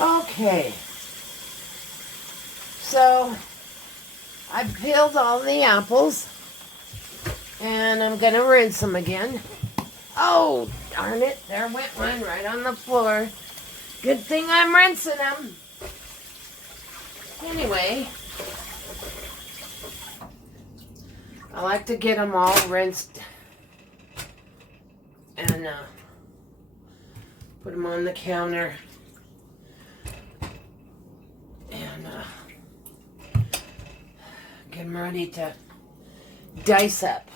Okay, so I peeled all the apples and I'm going to rinse them again. Oh, darn it, there went one right on the floor. Good thing I'm rinsing them. Anyway, I like to get them all rinsed and put them on the counter and get them ready to dice up,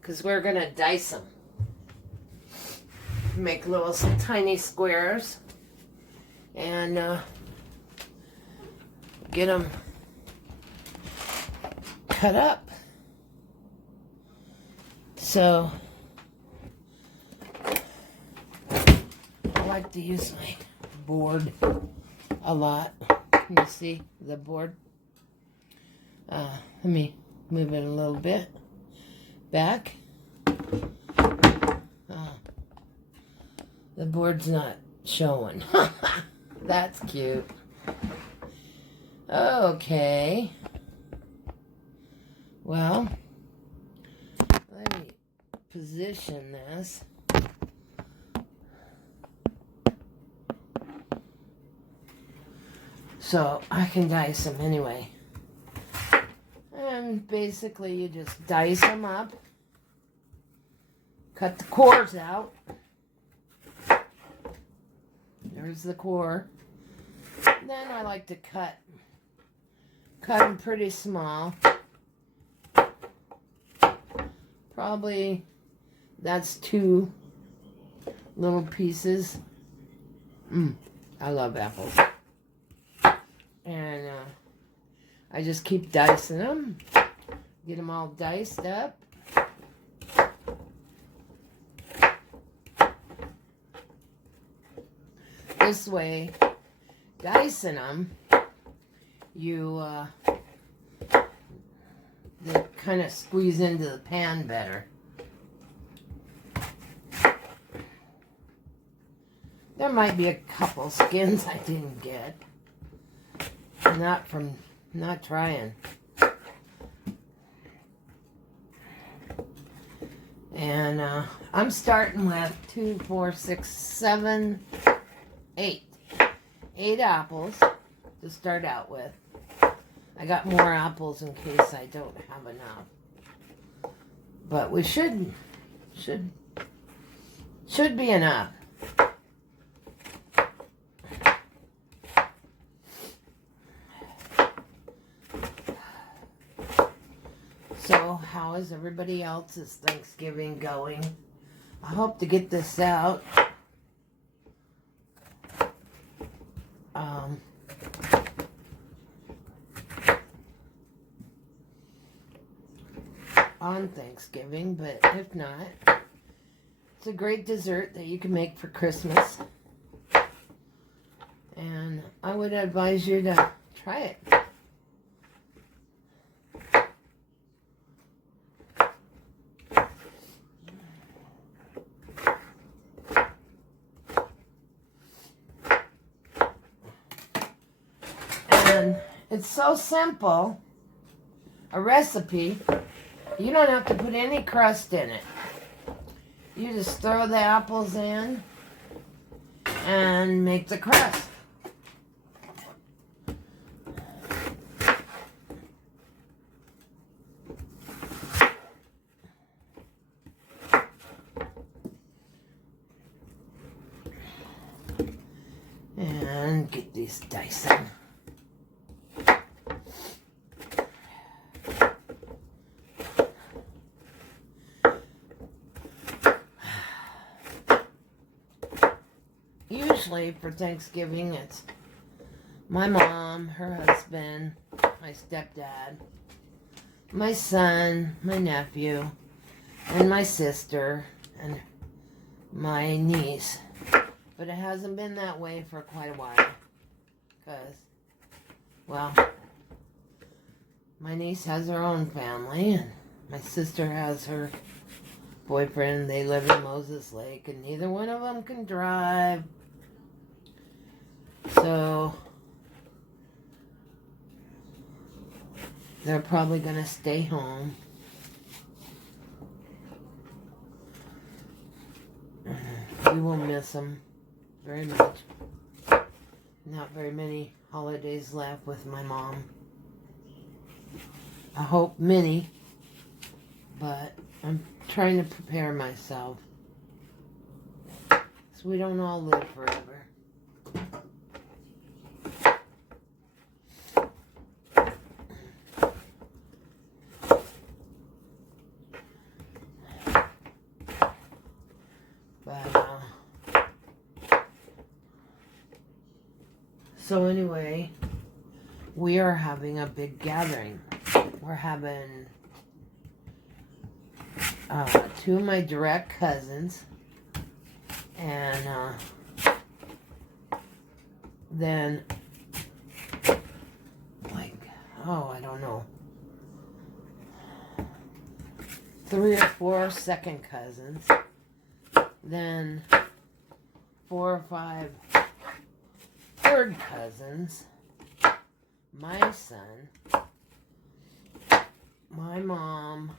because we're going to dice them. Make little tiny squares and get them cut up. So I like to use my board a lot. You see the board? Let me move it a little bit back. The board's not showing. That's cute. Okay. Well, let me position this. So I can dice them anyway. And basically you just dice them up. Cut the cores out. There's the core. Then I like to cut them pretty small. Probably that's 2 little pieces. I love apples. And I just keep dicing them. Get them all diced up. This way, dicing them, they kind of squeeze into the pan better. There might be a couple skins I didn't get. Not from not trying. And I'm starting with 2, 4, 6, 7, 8. 8 apples to start out with. I got more apples in case I don't have enough. But we should be enough. So how is everybody else's Thanksgiving going? I hope to get this out on Thanksgiving, but if not, it's a great dessert that you can make for Christmas. And I would advise you to try it. And it's so simple, a recipe. You don't have to put any crust in it. You just throw the apples in and make the crust. And get these dicing. Usually for Thanksgiving, it's my mom, her husband, my stepdad, my son, my nephew, and my sister, and my niece. But it hasn't been that way for quite a while. Because, well, my niece has her own family, and my sister has her boyfriend. They live in Moses Lake, and neither one of them can drive. So they're probably going to stay home. We will miss them very much. Not very many holidays left with my mom. I hope many, but I'm trying to prepare myself so we don't all live forever. So anyway, we are having a big gathering. We're having two of my direct cousins, and then I don't know, 3 or 4 second cousins, then 4 or 5 third cousins, my son, my mom,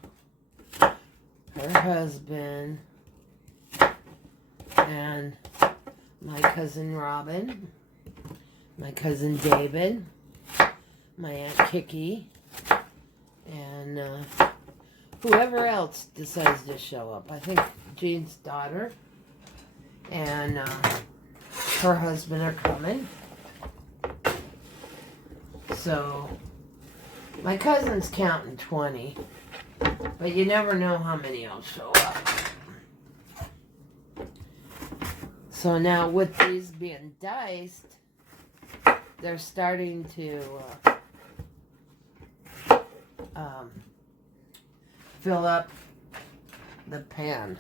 her husband, and my cousin Robin, my cousin David, my Aunt Kiki, and whoever else decides to show up. I think Jean's daughter and her husband are coming. So my cousin's counting 20, but you never know how many will show up. So now with these being diced, they're starting to fill up the pan.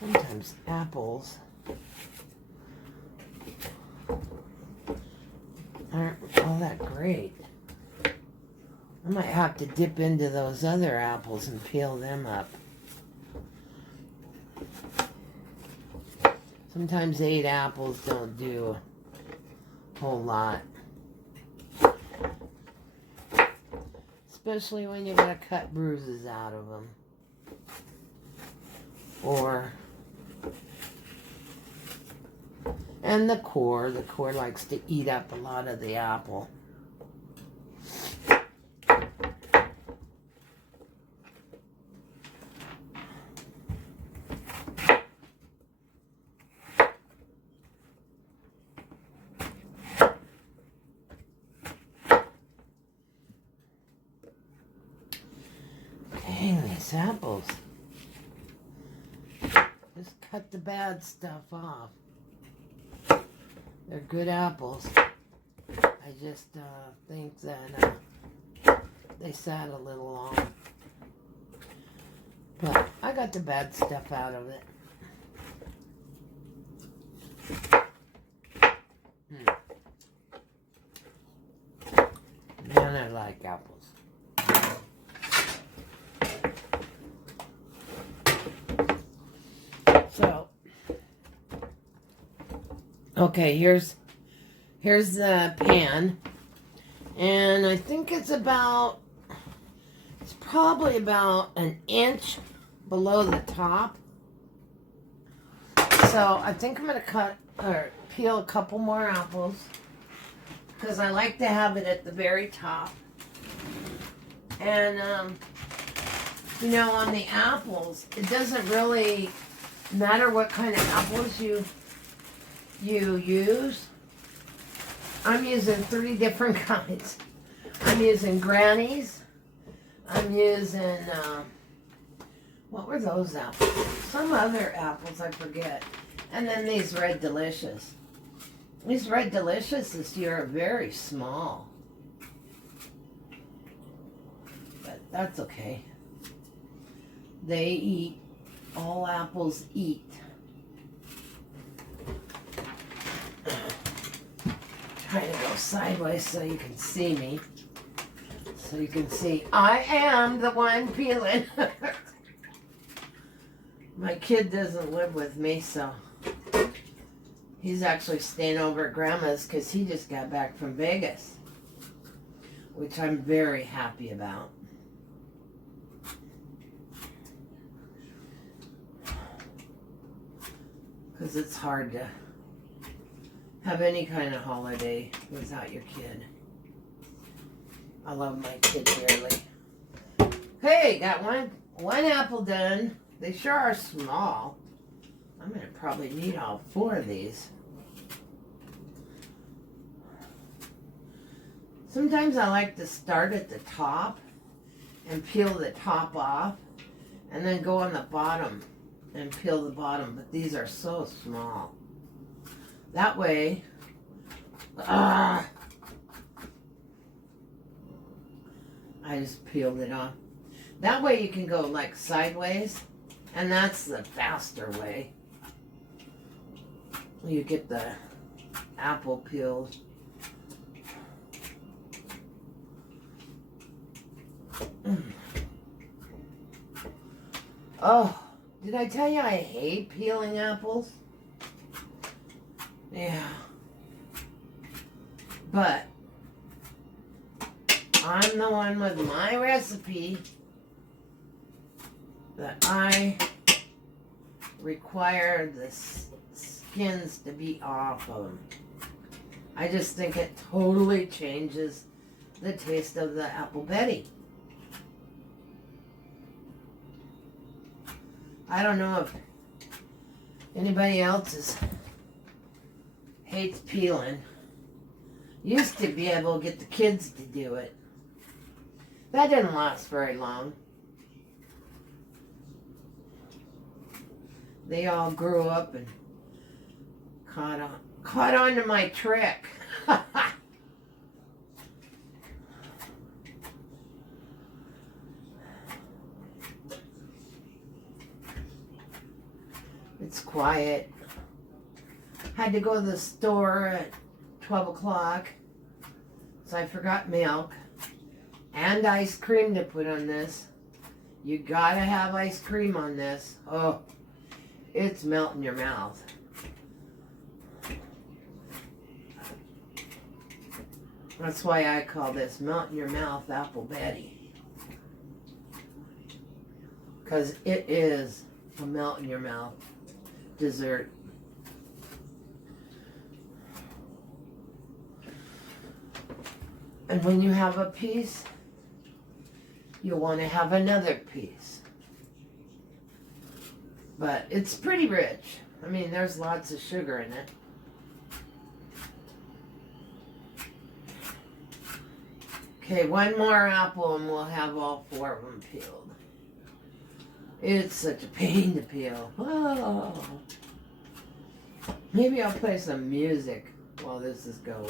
Sometimes apples aren't all that great. I might have to dip into those other apples and peel them up. Sometimes 8 apples don't do a whole lot. Especially when you gotta cut bruises out of them. And the core likes to eat up a lot of the apple. Dang, these apples. Just cut the bad stuff off. They're good apples. I just think that they sat a little long. But I got the bad stuff out of it. Man, I like apples. So, okay, here's the pan, and I think it's probably about an inch below the top. So I think I'm gonna cut or peel a couple more apples because I like to have it at the very top. And you know, on the apples, it doesn't really matter what kind of apples you use. I'm using 3 different kinds. I'm using Granny's. I'm using, what were those apples? Some other apples, I forget. And then these Red Delicious. These Red Delicious this year are very small. But that's okay. They eat, all apples eat. Trying to go sideways so you can see me. So you can see I am the one peeling. My kid doesn't live with me, so He's actually staying over at Grandma's because he just got back from Vegas, which I'm very happy about. Because it's hard to have any kind of holiday without your kid. I love my kid dearly. Hey, got one apple done. They sure are small. I'm going to probably need all 4 of these. Sometimes I like to start at the top and peel the top off and then go on the bottom and peel the bottom, but these are so small. That way, I just peeled it off. That way you can go like sideways, and that's the faster way. You get the apple peeled. Oh, did I tell you I hate peeling apples? Yeah. But I'm the one with my recipe that I require the skins to be off of them. I just think it totally changes the taste of the Apple Betty. I don't know if anybody else hates peeling. Used to be able to get the kids to do it. That didn't last very long. They all grew up and caught on to my trick. It's quiet. Had to go to the store at 12 o'clock, so I forgot milk and ice cream to put on this. You gotta have ice cream on this. Oh, it's melting your mouth. That's why I call this melt in your mouth Apple Betty. Because it is a melt in your mouth dessert. And when you have a piece, you want to have another piece. But it's pretty rich. I mean, there's lots of sugar in it. Okay, one more apple and we'll have all 4 of them peeled. It's such a pain to peel. Oh. Maybe I'll play some music while this is going.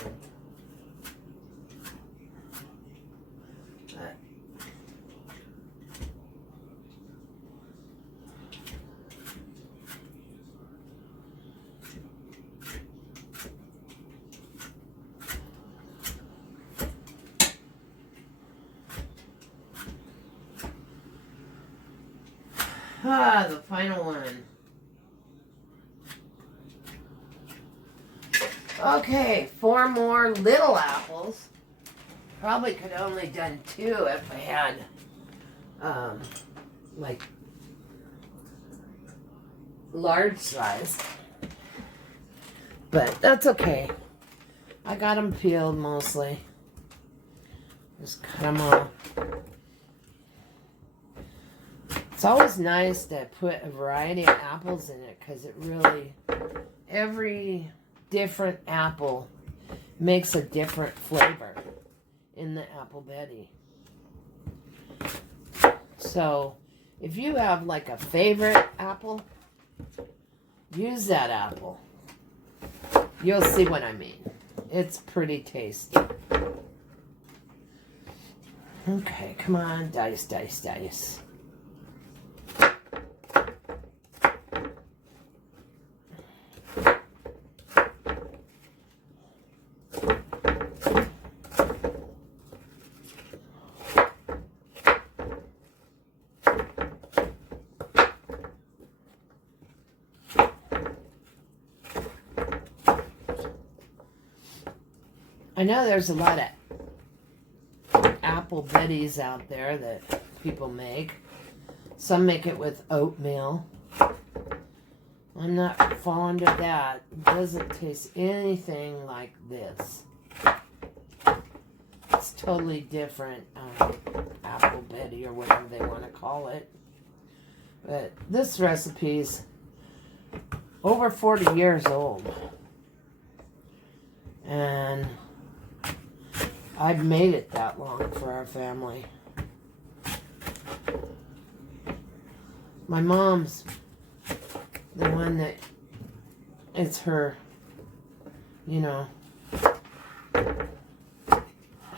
The final one. Okay, 4 more little apples. Probably could have only done 2 if I had, like, large size. But that's okay. I got them peeled mostly. Just cut them off. It's always nice to put a variety of apples in it because it really, every different apple makes a different flavor in the Apple Betty. So if you have like a favorite apple, use that apple. You'll see what I mean. It's pretty tasty. Okay, come on, dice, dice, dice. I know there's a lot of apple bitties out there that people make. Some make it with oatmeal. I'm not fond of that. It doesn't taste anything like this. It's totally different apple bitty or whatever they want to call it. But this recipe's over 40 years old. And I've made it that long for our family. My mom's the one that, it's her, you know,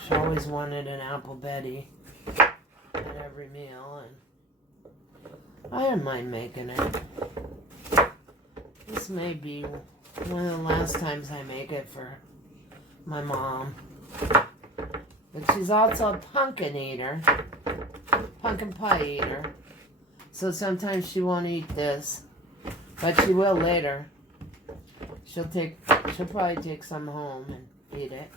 she always wanted an apple betty at every meal, and I don't mind making it. This may be one of the last times I make it for my mom. But she's also a pumpkin eater, pumpkin pie eater. So sometimes she won't eat this, but she will later. She'll probably take some home and eat it.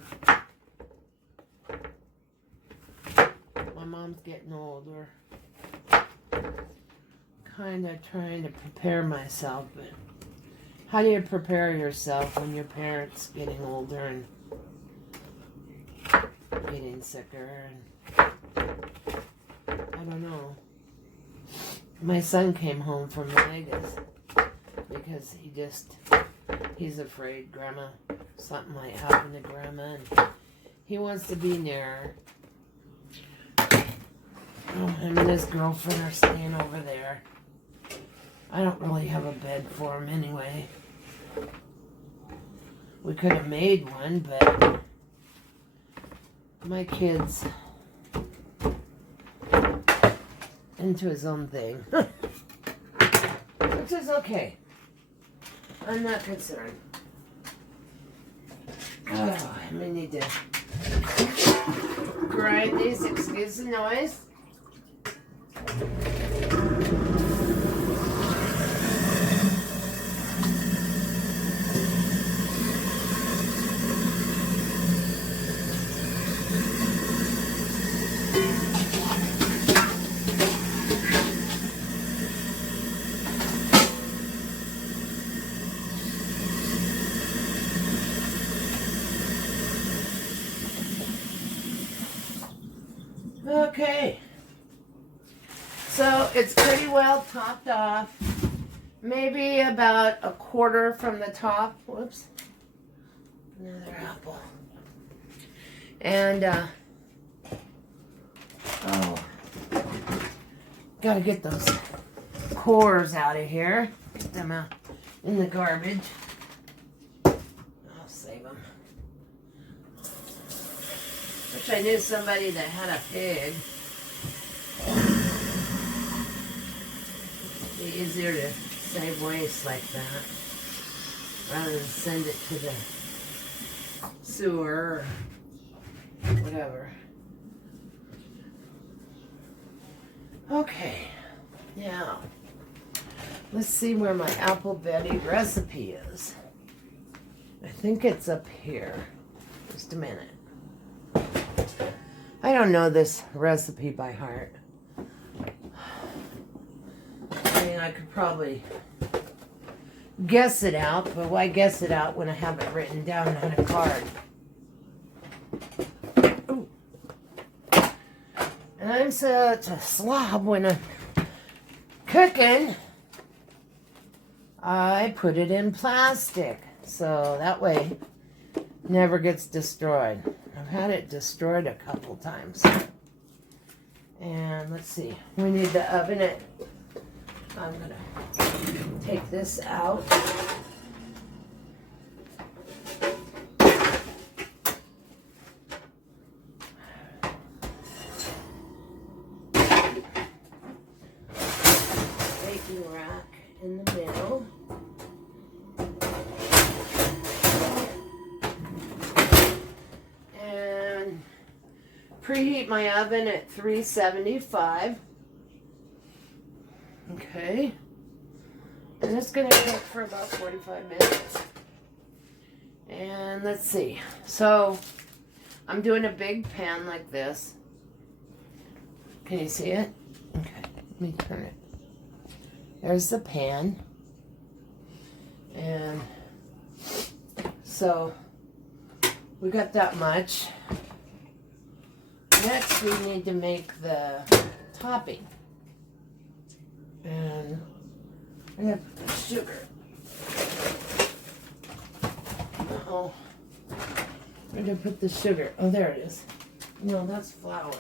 My mom's getting older. Kind of trying to prepare myself, but how do you prepare yourself when your parents getting older and getting sicker? And I don't know. My son came home from Vegas because he's afraid something might happen to Grandma, and he wants to be near her. Oh, him and his girlfriend are staying over there. I don't really have a bed for him anyway. We could have made one, but my kid's into his own thing. Which is okay. I'm not concerned. Oh, I may need to grind these. Excuse the noise. Okay, so it's pretty well topped off, maybe about a quarter from the top. Whoops, another apple. And gotta get those cores out of here, get them out in the garbage. I'll save them. Wish I knew somebody that had a pig. It'd be easier to save waste like that rather than send it to the sewer or whatever. Okay, now let's see where my apple betty recipe is. I think it's up here. Just a minute. I don't know this recipe by heart. I mean, I could probably guess it out, but why guess it out when I have it written down on a card? Ooh. And I'm such a slob when I'm cooking. I put it in plastic, so that way it never gets destroyed. I've had it destroyed a couple times. And let's see, we need the oven it. I'm gonna take this out. Baking rack in the middle. And preheat my oven at 375. Okay. And it's going to cook for about 45 minutes. And let's see. So, I'm doing a big pan like this. Can you see it? Okay, let me turn it. There's the pan. And so we got that much. Next we need to make the topping. And I have the sugar. Uh-oh. Where did I put the sugar? Oh, there it is. No, that's flour.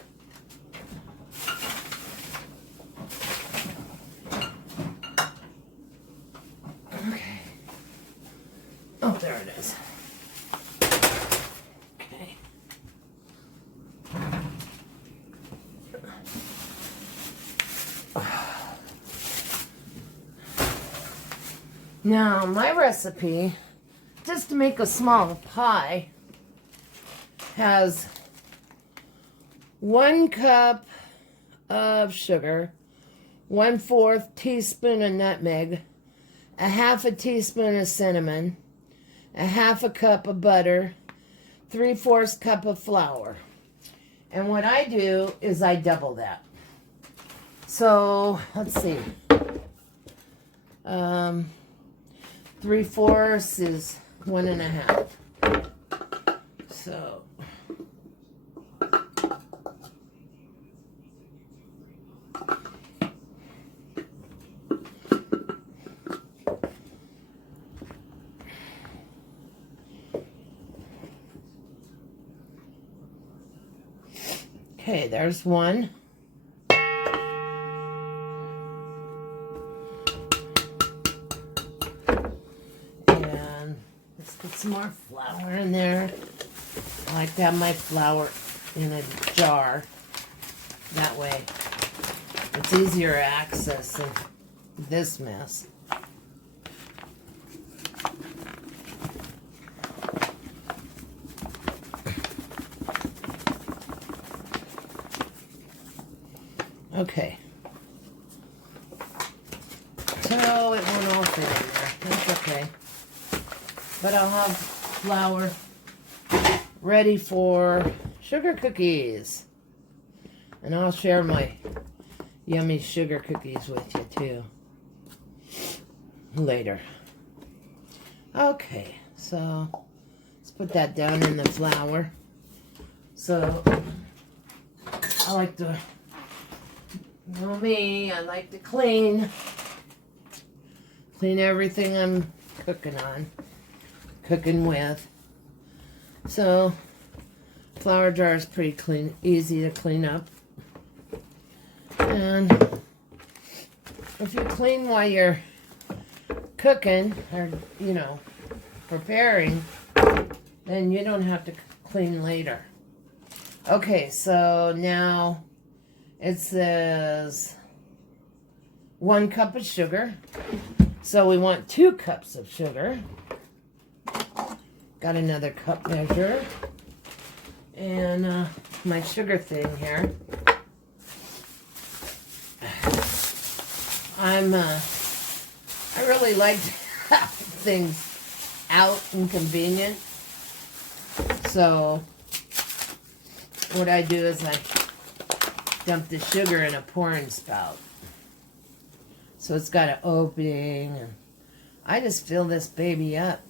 Okay. Oh, there it is. Okay. Now, my recipe, just to make a small pie, has 1 cup of sugar, 1/4 teaspoon of nutmeg, a 1/2 teaspoon of cinnamon, a 1/2 cup of butter, 3/4 cup of flour. And what I do is I double that. So, let's see. 3/4 is 1 1/2. So, okay, there's 1. And let's put some more flour in there. I like to have my flour in a jar. That way it's easier to access than this mess. Okay. So it won't all fit in there. That's okay. But I'll have flour ready for sugar cookies. And I'll share my yummy sugar cookies with you too later. Okay, so let's put that down in the flour. So I like to, you know me, I like to clean everything I'm cooking with. So flour jar is pretty clean, easy to clean up. And if you clean while you're cooking or, you know, preparing, then you don't have to clean later. Okay, so now it says 1 cup of sugar. So we want 2 cups of sugar. Got another cup measure. And my sugar thing here. I really like to have things out and convenient. So what I do is I dump the sugar in a pouring spout. So it's got an opening, and I just fill this baby up.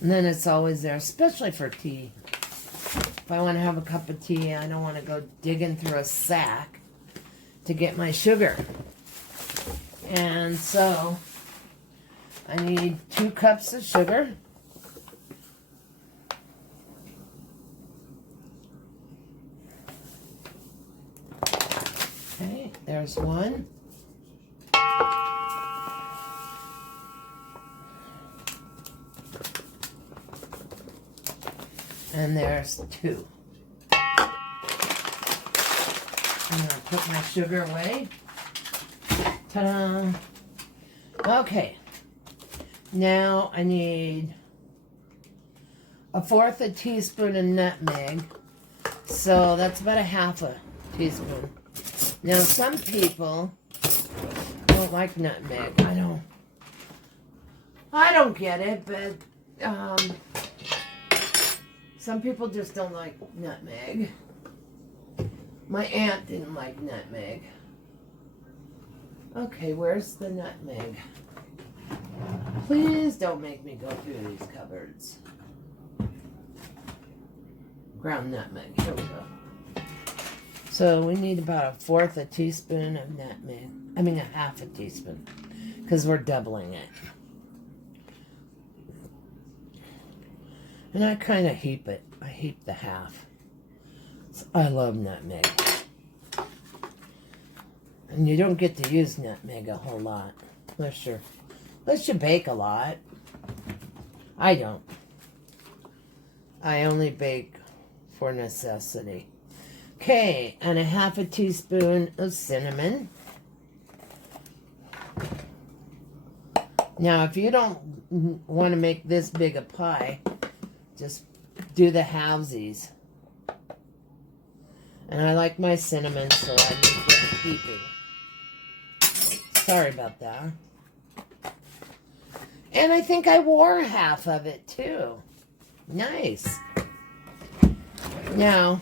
And then it's always there, especially for tea. If I want to have a cup of tea, I don't want to go digging through a sack to get my sugar. And so I need 2 cups of sugar. Okay, there's 1. And there's 2. I'm going to put my sugar away. Ta-da! Okay. Now I need 1/4 teaspoon of nutmeg. So that's about 1/2 teaspoon. Now some people don't like nutmeg. I don't get it, but Some people just don't like nutmeg. My aunt didn't like nutmeg. Okay, where's the nutmeg? Please don't make me go through these cupboards. Ground nutmeg, here we go. So we need about 1/4 teaspoon of nutmeg. I mean 1/2 teaspoon, because we're doubling it. And I kind of heap it. I heap the half. So I love nutmeg. And you don't get to use nutmeg a whole lot. Unless you bake a lot. I don't. I only bake for necessity. Okay, and 1/2 teaspoon of cinnamon. Now, if you don't want to make this big a pie, just do the halvesies. And I like my cinnamon, so I make them heaping. Sorry about that. And I think I wore half of it, too. Nice. Now,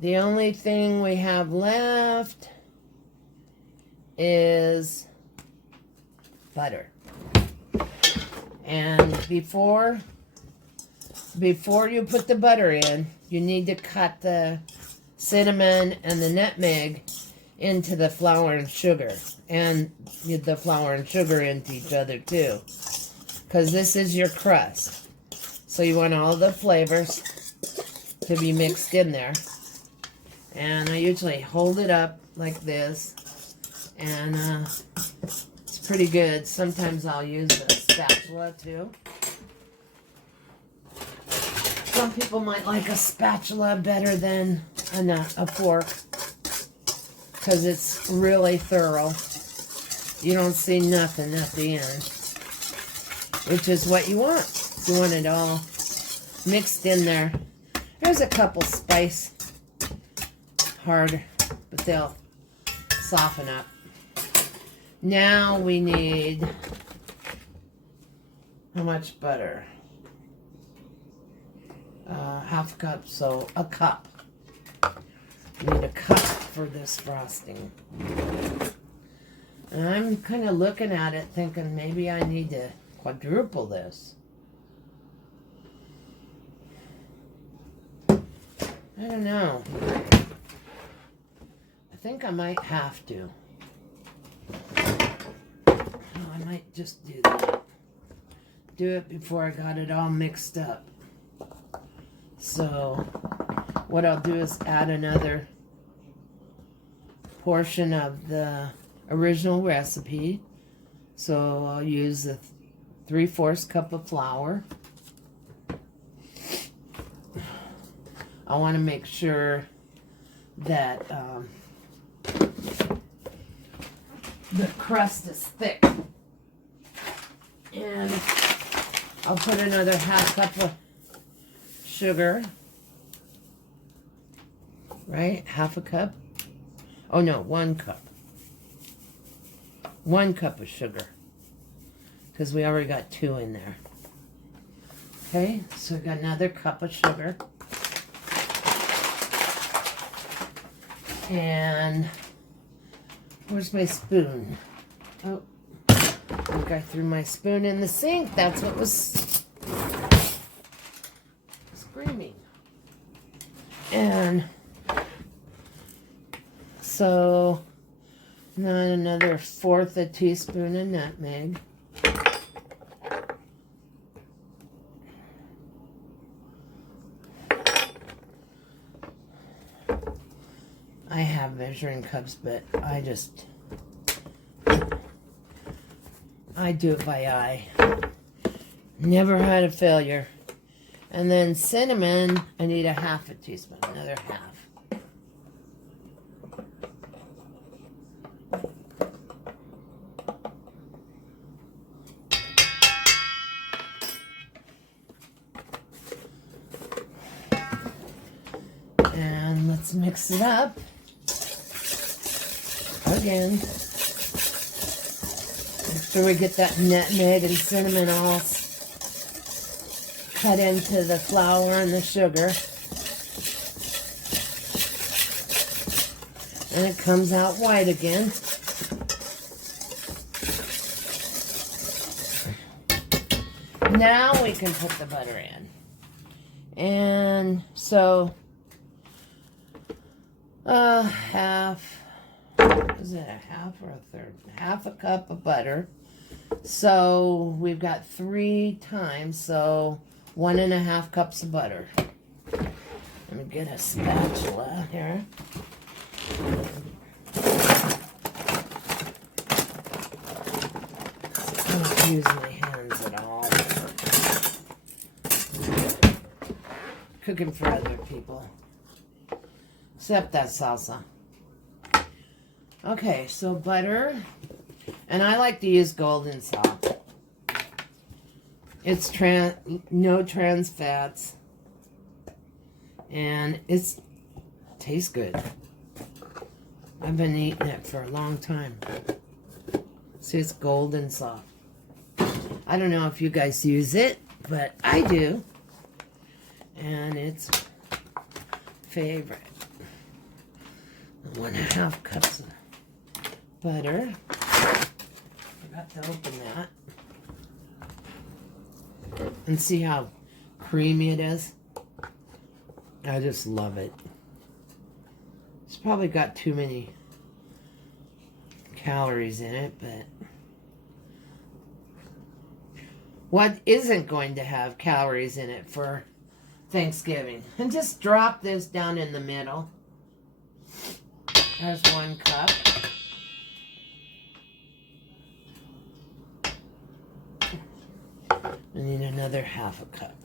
the only thing we have left is butter. And before you put the butter in, you need to cut the cinnamon and the nutmeg into the flour and sugar. And the flour and sugar into each other too. Because this is your crust. So you want all the flavors to be mixed in there. And I usually hold it up like this. And it's pretty good. Sometimes I'll use a spatula too. Some people might like a spatula better than a fork. Because it's really thorough. You don't see nothing at the end. Which is what you want. You want it all mixed in there. There's a couple spice. Hard, but they'll soften up. Now we need, how much butter? 1/2 cup, so a cup. We need a cup for this frosting. And I'm kind of looking at it thinking maybe I need to quadruple this. I don't know. I think I might have to. Oh, I might just do that. Do it before I got it all mixed up. So, what I'll do is add another portion of the original recipe. So, I'll use a 3/4 cup of flour. I want to make sure that the crust is thick. And I'll put another 1/2 cup of sugar. Right? 1/2 cup? Oh no, 1 cup. 1 cup of sugar. Because we already got 2 in there. Okay, so we got another cup of sugar. And where's my spoon? Oh, I think I threw my spoon in the sink. That's what was screaming. And so now another 1/4 teaspoon of nutmeg. I have measuring cups, but I do it by eye. Never had a failure. And then cinnamon, I need 1/2 teaspoon, another 1/2. And let's mix it up. Again, make sure we get that nutmeg and cinnamon all cut into the flour and the sugar. And it comes out white again. Now we can put the butter in. And so, is it a half or a third? Half a cup of butter. So we've got 3 times, so 1.5 cups of butter. Let me get a spatula here. I don't use my hands at all. Cooking for other people. Except that salsa. Okay, so butter. And I like to use golden salt. It's no trans fats. And it tastes good. I've been eating it for a long time. See, it's golden salt. I don't know if you guys use it, but I do. And it's favorite. 1.5 cups of butter. Forgot to open that. And see how creamy it is? I just love it. It's probably got too many calories in it, but what isn't going to have calories in it for Thanksgiving? And just drop this down in the middle. There's 1 cup. I need another 1/2 cup.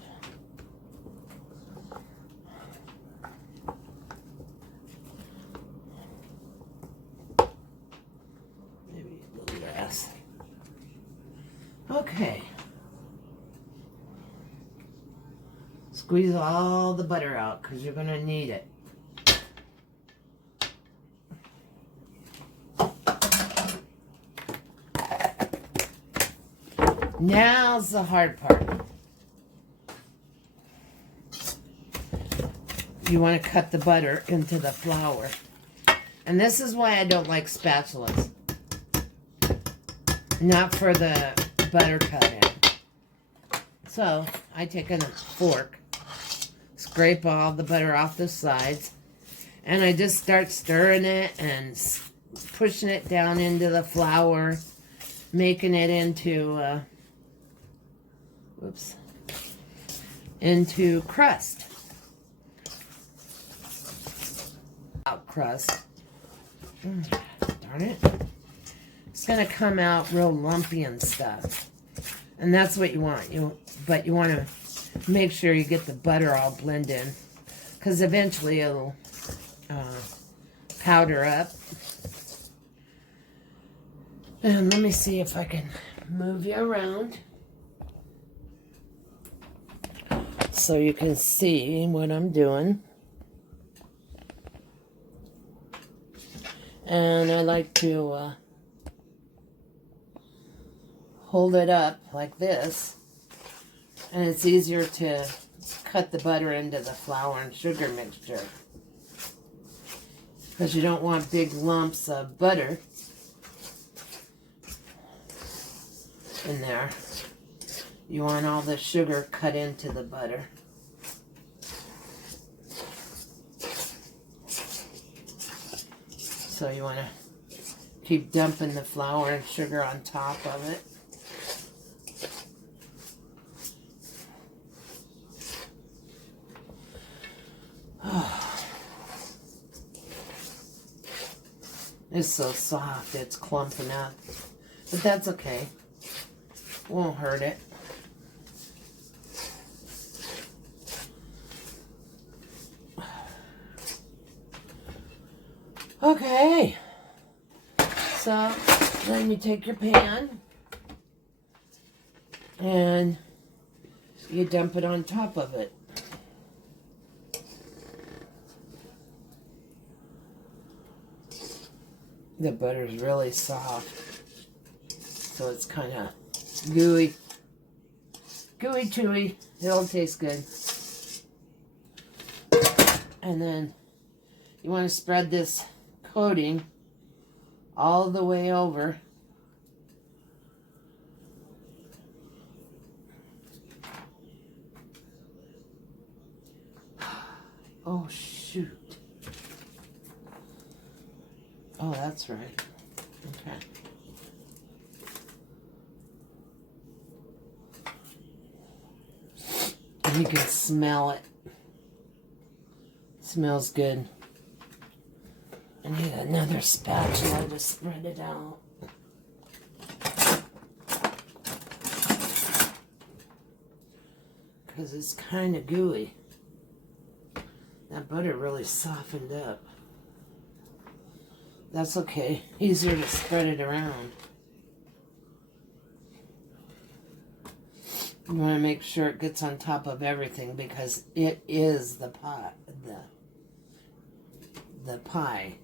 Maybe a little less. Okay. Squeeze all the butter out because you're going to need it. Now's the hard part. You want to cut the butter into the flour. And this is why I don't like spatulas. Not for the butter cutting. So, I take a fork, scrape all the butter off the sides, and I just start stirring it and pushing it down into the flour, making it into into crust. Out crust. Darn it. It's going to come out real lumpy and stuff. And that's what you want. But you want to make sure you get the butter all blended in, because eventually it'll powder up. And let me see if I can move you around so you can see what I'm doing. And I like to hold it up like this, and it's easier to cut the butter into the flour and sugar mixture, because you don't want big lumps of butter in there. You want all the sugar cut into the butter. So you want to keep dumping the flour and sugar on top of it. Oh. It's so soft, it's clumping up. But that's okay. Won't hurt it. Okay, so then you take your pan and you dump it on top of it. The butter's really soft, so it's kind of gooey. Gooey chewy. It'll taste good. And then you want to spread this coating all the way over. Oh, shoot. Oh, that's right. Okay. And you can smell it. Smells good. I need another spatula to spread it out. Because it's kind of gooey. That butter really softened up. That's okay. Easier to spread it around. You want to make sure it gets on top of everything because it is the pot, the pie.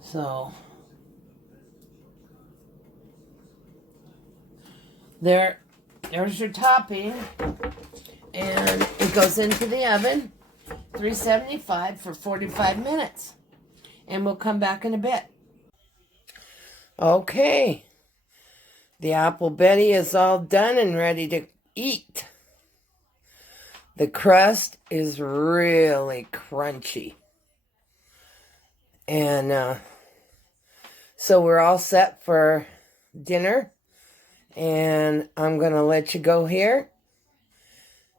So there's your topping, and it goes into the oven, 375 for 45 minutes, and we'll come back in a bit. Okay, the apple Betty is all done and ready to eat. The crust is really crunchy, and so we're all set for dinner. And I'm going to let you go here.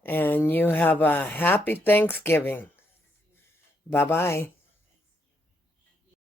And you have a happy Thanksgiving. Bye-bye.